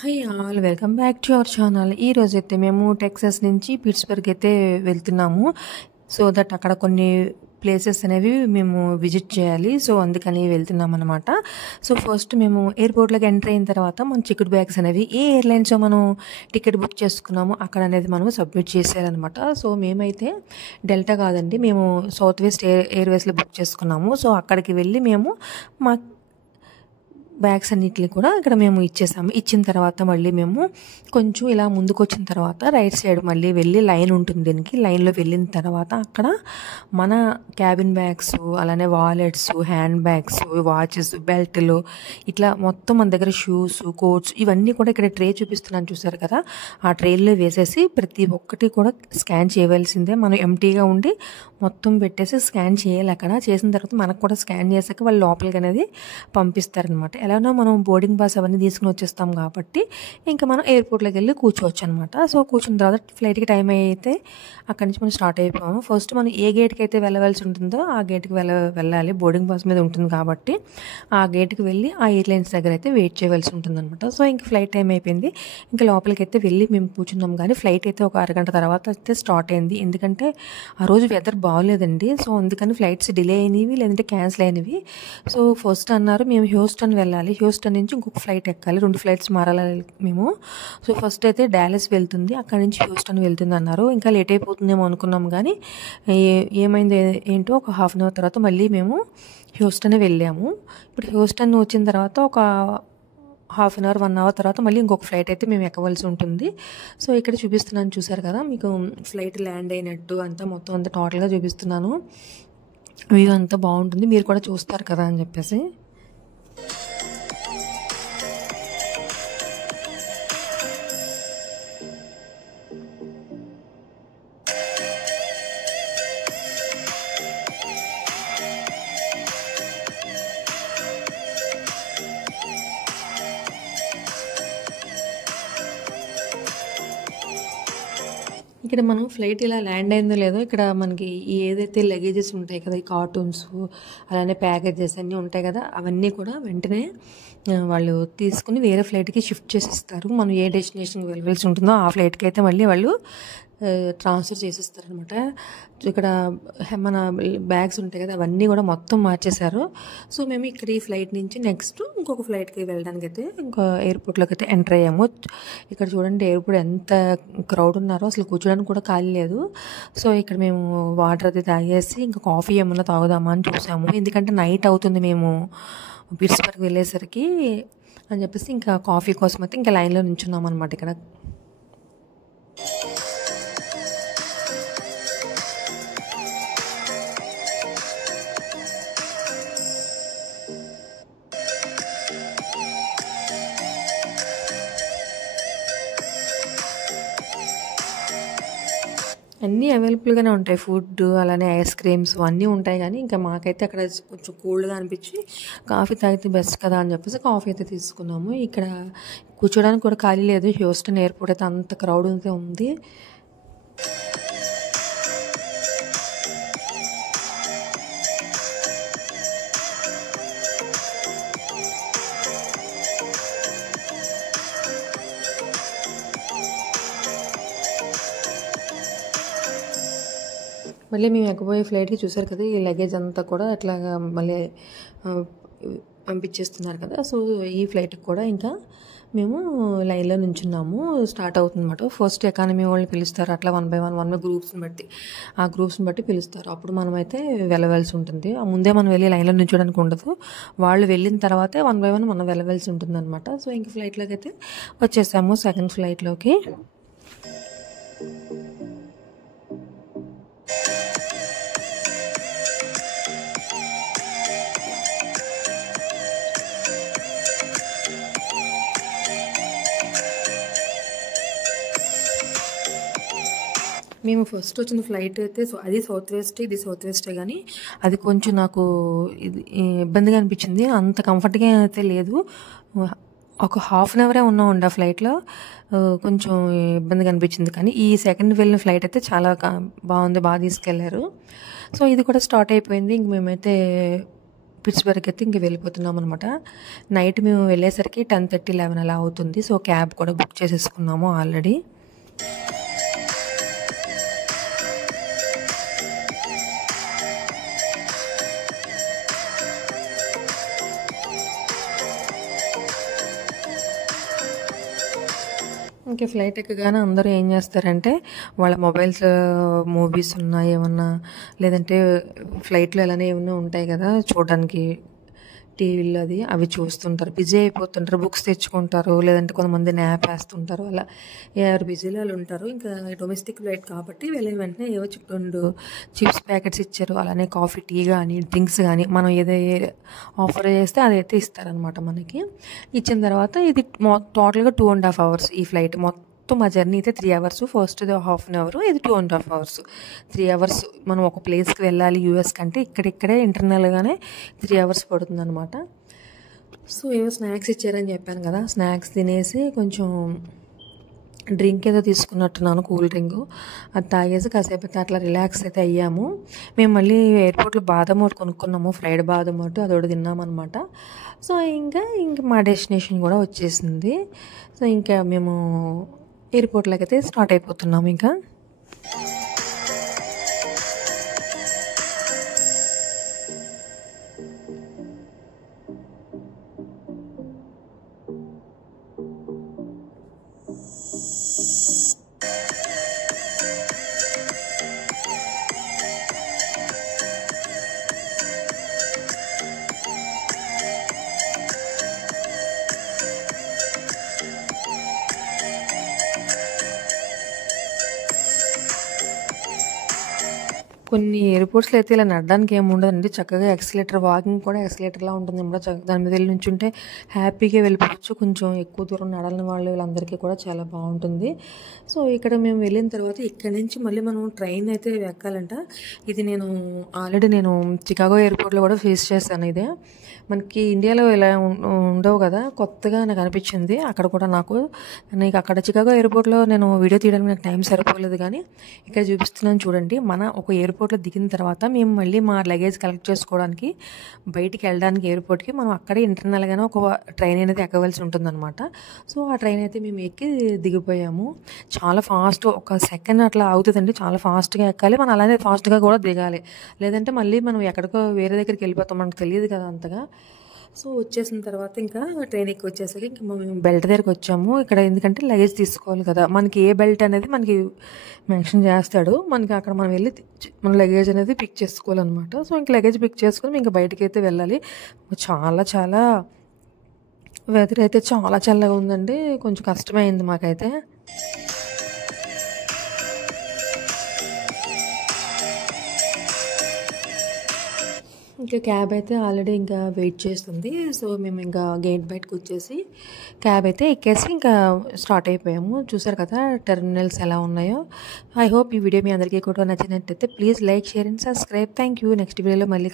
Hi all welcome back to our channel. ఈరోజైతే మేము Texas నుంచి పిట్స్బర్గ్ అయితే వెళ్తున్నాము. సో దట్ అక్కడ కొన్ని ప్లేసెస్ అనేవి మేము విజిట్ చేయాలి. సో అందుకని వెళ్తున్నాం అనమాట. సో ఫస్ట్ మేము ఎయిర్పోర్ట్లోకి ఎంటర్ అయిన తర్వాత మన టికెట్ బ్యాగ్స్ అనేవి ఏ ఎయిర్లైన్స్ మనం టికెట్ బుక్ చేసుకున్నామో అక్కడ అనేది మనం సబ్మిట్ చేసేయాలన్నమాట. సో మేమైతే డెల్టా కాదండి, మేము సౌత్ వెస్ట్ ఎయిర్వేస్లో బుక్ చేసుకున్నాము. సో అక్కడికి వెళ్ళి మేము మా బ్యాగ్స్ అన్నిటిని కూడా ఇక్కడ మేము ఇచ్చేసాము. ఇచ్చిన తర్వాత మళ్ళీ మేము కొంచెం ఇలా ముందుకు వచ్చిన తర్వాత రైట్ సైడ్ మళ్ళీ వెళ్ళి లైన్ ఉంటుంది. దీనికి లైన్లో వెళ్ళిన తర్వాత అక్కడ మన క్యాబిన్ బ్యాగ్స్, అలానే వాలెట్స్, హ్యాండ్ బ్యాగ్స్, వాచెస్, బెల్ట్లు, ఇట్లా మొత్తం మన దగ్గర షూస్, కోట్స్ ఇవన్నీ కూడా ఇక్కడ ట్రే చూపిస్తున్నాను చూసారు కదా, ఆ ట్రేలో వేసేసి ప్రతి ఒక్కటి కూడా స్కాన్ చేయవలసిందే. మనం ఎంటీగా ఉండి మొత్తం పెట్టేసి స్కాన్ చేయాలి. అక్కడ చేసిన తర్వాత మనకు కూడా స్కాన్ చేశాక వాళ్ళు లోపలికి అనేది పంపిస్తారనమాట. ఎలానో మనం బోర్డింగ్ పాస్ అవన్నీ తీసుకుని వచ్చేస్తాం కాబట్టి ఇంకా మనం ఎయిర్పోర్ట్లోకి వెళ్ళి కూర్చోవచ్చు అనమాట. సో కూర్చున్న తర్వాత ఫ్లైట్కి టైం అయితే అక్కడి నుంచి మనం స్టార్ట్ అయిపోయాము. ఫస్ట్ మనం ఏ గేట్కి అయితే వెళ్ళవలసి ఉంటుందో ఆ గేట్కి వెళ్ళాలి. బోర్డింగ్ పాస్ మీద ఉంటుంది కాబట్టి ఆ గేట్కి వెళ్ళి ఆ ఎయిర్లైన్స్ దగ్గర అయితే వెయిట్ చేయవలసి ఉంటుంది అనమాట. సో ఇంక ఫ్లైట్ టైం అయిపోయింది. ఇంకా లోపలికి అయితే వెళ్ళి మేము కూర్చున్నాం. కానీ ఫ్లైట్ అయితే ఒక అరగంట తర్వాత అయితే స్టార్ట్ అయింది. ఎందుకంటే ఆ రోజు వెదర్ బాగోలేదండి. సో అందుకని ఫ్లైట్స్ డిలే అయినవి లేదంటే క్యాన్సిల్ అయినవి. సో ఫస్ట్ అన్నారు మేము హ్యూస్టన్ వెళ్ళాలి, హ్యూస్టన్ నుంచి ఇంకొక ఫ్లైట్ ఎక్కాలి, 2 ఫ్లైట్స్ మారాలి మేము. సో ఫస్ట్ అయితే డాలస్ వెళ్తుంది, అక్కడి నుంచి హ్యూస్టన్ వెళ్తుంది అన్నారు. ఇంకా లేట్ అయిపోతుందేమో అనుకున్నాం. కానీ ఏమైంది ఏంటో ఒక హాఫ్ అన్ అవర్ తర్వాత మళ్ళీ మేము హ్యూస్టన్ వెళ్ళాము. ఇప్పుడు హ్యూస్టన్ వచ్చిన తర్వాత ఒక హాఫ్ అన్ అవర్ 1 అవర్ తర్వాత మళ్ళీ ఇంకొక ఫ్లైట్ అయితే మేము ఎక్కవలసి ఉంటుంది. సో ఇక్కడ చూపిస్తున్నాను చూసారు కదా, మీకు ఫ్లైట్ ల్యాండ్ అయినట్టు అంతా మొత్తం అంతా టోటల్గా చూపిస్తున్నాను. వ్యూ అంతా బాగుంటుంది, మీరు కూడా చూస్తారు కదా అని చెప్పేసి. ఇక్కడ మనం ఫ్లైట్ ఇలా ల్యాండ్ అయిందో లేదో ఇక్కడ మనకి ఏదైతే లగేజెస్ ఉంటాయి కదా, ఈ కార్టూన్స్ అలానే ప్యాకేజెస్ అన్నీ ఉంటాయి కదా, అవన్నీ కూడా వెంటనే వాళ్ళు తీసుకుని వేరే ఫ్లైట్కి షిఫ్ట్ చేసిస్తారు. మనం ఏ డెస్టినేషన్కి వెళ్ళవలసి ఉంటుందో ఆ ఫ్లైట్కి అయితే మళ్ళీ వాళ్ళు ట్రాన్స్ఫర్ చేసిస్తారనమాట. ఇక్కడ మన బ్యాగ్స్ ఉంటాయి కదా అవన్నీ కూడా మొత్తం మార్చేశారు. సో మేము ఇక్కడ ఈ ఫ్లైట్ నుంచి నెక్స్ట్ ఇంకొక ఫ్లైట్కి వెళ్ళడానికి అయితే ఇంకో ఎయిర్పోర్ట్లోకి అయితే ఎంటర్ అయ్యాము. ఇక్కడ చూడండి ఎయిర్పోర్ట్ ఎంత క్రౌడ్ ఉన్నారో, అసలు కూర్చోడానికి కూడా ఖాళీ లేదు. సో ఇక్కడ మేము వాటర్ అది తాగేసి ఇంకా కాఫీ ఏమన్నా తాగుదామా అని చూసాము. ఎందుకంటే నైట్ అవుతుంది మేము పిట్స్బర్గ్ వెళ్ళేసరికి అని చెప్పేసి ఇంకా కాఫీ కోసం అయితే ఇంకా లైన్లో నించున్నాం అనమాట. ఇక్కడ అన్నీ అవైలబుల్గానే ఉంటాయి, ఫుడ్ అలానే ఐస్ క్రీమ్స్ అన్నీ ఉంటాయి. కానీ ఇంకా మాకైతే అక్కడ కొంచెం కూల్గా అనిపించి కాఫీ తాగితే బెస్ట్ కదా అని చెప్పేసి కాఫీ అయితే తీసుకున్నాము. ఇక్కడ కూర్చోడానికి కూడా ఖాళీ లేదు. హ్యూస్టన్ ఎయిర్పోర్ట్ అయితే అంత క్రౌడ్ అయితే ఉంది. మళ్ళీ మేము ఎక్కబోయే ఫ్లైట్కి చూసారు కదా, ఈ లగేజ్ అంతా కూడా అట్లాగా మళ్ళీ పంపించేస్తున్నారు కదా. సో ఈ ఫ్లైట్కి కూడా ఇంకా మేము లైన్లో నుంచున్నాము. స్టార్ట్ అవుతుంది అన్నమాట. ఫస్ట్ ఎకానమీ వాళ్ళని పిలుస్తారు, అట్లా 1 బై 1 గ్రూప్స్ని బట్టి ఆ గ్రూప్స్ని బట్టి పిలుస్తారు. అప్పుడు మనమైతే వెళ్ళవలసి ఉంటుంది. ముందే మనం వెళ్ళి లైన్లో నుంచోడానికి ఉండదు, వాళ్ళు వెళ్ళిన తర్వాతే 1 బై 1 మనం వెళ్ళవలసి ఉంటుంది అనమాట. సో ఇంక ఫ్లైట్లోకి అయితే వచ్చేసాము, సెకండ్ ఫ్లైట్లోకి. మేము ఫస్ట్ వచ్చిన ఫ్లైట్ అయితే అది సౌత్ వెస్ట్, ఇది సౌత్ వెస్టే. కానీ అది కొంచెం నాకు ఇబ్బందిగా అనిపించింది, అంత కంఫర్ట్గా అయితే లేదు. ఒక హాఫ్ అన్ అవరే ఉన్నామండి ఆ ఫ్లైట్లో, కొంచెం ఇబ్బందిగా అనిపించింది. కానీ ఈ సెకండ్ వెళ్ళిన ఫ్లైట్ అయితే చాలా బాగుంది, బాగా తీసుకెళ్లారు. సో ఇది కూడా స్టార్ట్ అయిపోయింది. ఇంక మేమైతే పిట్స్బర్గ్ అయితే ఇంక వెళ్ళిపోతున్నాం అనమాట. నైట్ మేము వెళ్ళేసరికి 10:30, 11 అలా అవుతుంది. సో క్యాబ్ కూడా బుక్ చేసేసుకున్నాము ఆల్రెడీ. ఇంక ఫ్లైట్ ఎక్కగానే అందరూ ఏం చేస్తారంటే వాళ్ళ మొబైల్స్ మూవీస్ ఉన్నా ఏమన్నా లేదంటే ఫ్లైట్‌లో ఎలానే ఏమన్నా ఉంటాయి కదా! చూడడానికి టీవీల్లో అవి చూస్తుంటారు. బిజీ అయిపోతుంటారు. బుక్స్ తెచ్చుకుంటారు. లేదంటే కొంతమంది న్యాప్ ఏస్తుంటారు. అలా ఎవరు బిజీలో ఆళ్ళు ఉంటారు. ఇంకా డొమెస్టిక్ ఫ్లైట్ కాబట్టి వెళ్ళిన వెంటనే ఏవో 2 చిప్స్ ప్యాకెట్స్ ఇచ్చారు. అలానే కాఫీ, టీ గానీ, డ్రింక్స్ గానీ మనం ఆఫర్ చేస్తే అదైతే ఇస్తారనమాట మనకి. ఇచ్చిన తర్వాత ఇది టోటల్‌గా 2½ అవర్స్ ఈ ఫ్లైట్. మొత్తం మా జర్నీ అయితే 3 అవర్స్. ఫస్ట్‌ది ½ అన్ అవర్, ఇది 2½ అవర్స్. 3 అవర్స్ మనం ఒక ప్లేస్‌కి వెళ్ళాలి యూఎస్ కంటే ఇక్కడిక్కడే ఇంటర్నల్‌గానే 3 అవర్స్ పడుతుందనమాట. సో ఏవో స్నాక్స్ ఇచ్చారని చెప్పాను కదా! స్నాక్స్ తినేసి కొంచెం డ్రింక్ ఏదో తీసుకున్నట్టున్నాను, కూల్ డ్రింకు. అది తాగేసి కాసేపు అయితే అట్లా రిలాక్స్ అయితే అయ్యాము. మేము మళ్ళీ ఎయిర్‌పోర్ట్‌లో బాదం ఒకటి కొనుక్కున్నాము. ఫ్రైడ్ బాదం ఒకటి అదొకటి తిన్నామనమాట. సో ఇంకా మా డెస్టినేషన్ కూడా వచ్చేసింది. సో ఇంకా మేము ఎయిర్‌పోర్ట్‌లోకి అయితే స్టార్ట్ అయిపోతున్నాము ఇంకా. కొన్ని ఎయిర్‌పోర్ట్స్‌లో అయితే ఇలా నడడానికి ఏమి ఉండదండి. చక్కగా వాకింగ్ కూడా ఎక్సలేటర్‌లా ఉంటుందన్నమాట. దాని మీద వెళ్ళి నుంచుంటే హ్యాపీగా వెళ్ళిపోవచ్చు. కొంచెం ఎక్కువ దూరం నడలని వాళ్ళు వీళ్ళందరికీ కూడా చాలా బాగుంటుంది. సో ఇక్కడ మేము వెళ్ళిన తర్వాత ఇక్కడి నుంచి మళ్ళీ మనం ట్రైన్ అయితే ఎక్కాలంట. ఇది ఆల్రెడీ నేను చికాగో ఎయిర్‌పోర్ట్‌లో కూడా ఫేస్ చేశాను ఇదే. మనకి ఇండియాలో ఇలా ఉండవు కదా! కొత్తగా నాకు అనిపించింది అక్కడ కూడా నాకు. అక్కడ చికాగో ఎయిర్‌పోర్ట్‌లో నేను వీడియో తీయడానికి నాకు టైం సరిపోలేదు కానీ ఇక్కడ చూపిస్తున్నాను చూడండి. మన ఒక ఎయిర్‌పోర్ట్‌లో దిగిన తర్వాత మేము మళ్ళీ మా లగేజ్ కలెక్ట్ చేసుకోవడానికి బయటికి వెళ్ళడానికి ఎయిర్‌పోర్ట్‌కి మనం అక్కడే ఇంటర్నల్‌గానే ఒక ట్రైన్ అనేది ఎక్కవలసి ఉంటుందన్నమాట. సో ఆ ట్రైన్ అయితే మేము ఎక్కి దిగిపోయాము. చాలా ఫాస్ట్ ఒక సెకండ్ అట్లా అవుతుందండి. చాలా ఫాస్ట్‌గా ఎక్కాలి. మనం అలానే ఫాస్ట్‌గా కూడా దిగాలి. లేదంటే మళ్ళీ మనం ఎక్కడికో వేరే దగ్గరికి వెళ్ళిపోతాం. మనకు తెలియదు కదా అంతగా. సో వచ్చేసిన తర్వాత ఇంకా ట్రైన్ ఎక్కి వచ్చేసరికి ఇంకా మేము బెల్ట్ దగ్గరికి వచ్చాము. ఇక్కడ ఎందుకంటే లగేజ్ తీసుకోవాలి కదా! మనకి ఏ బెల్ట్ అనేది మనకి మెన్షన్ చేస్తాడు. మనకి అక్కడ మనం వెళ్ళి మన లగేజ్ అనేది పిక్ చేసుకోవాలన్నమాట. సో ఇంక లగేజ్ పిక్ చేసుకొని ఇంకా బయటకైతే వెళ్ళాలి. చాలా చాలా వెదర్ అయితే చాలా చల్లగా ఉందండి. కొంచెం కష్టమైంది మాకైతే. ఇంకా క్యాబ్ అయితే ఆల్రెడీ ఇంకా వెయిట్ చేస్తుంది. సో మేము ఇంకా గేట్ బయటకు వచ్చేసి క్యాబ్ అయితే ఎక్కేసి ఇంకా స్టార్ట్ అయిపోయాము. చూసారు కదా టెర్మినల్స్ ఎలా ఉన్నాయో. ఐ హోప్ ఈ వీడియో మీ అందరికీ కూడా నచ్చినట్టయితే please like, share and subscribe. Thank you. Next వీడియోలో మళ్ళీ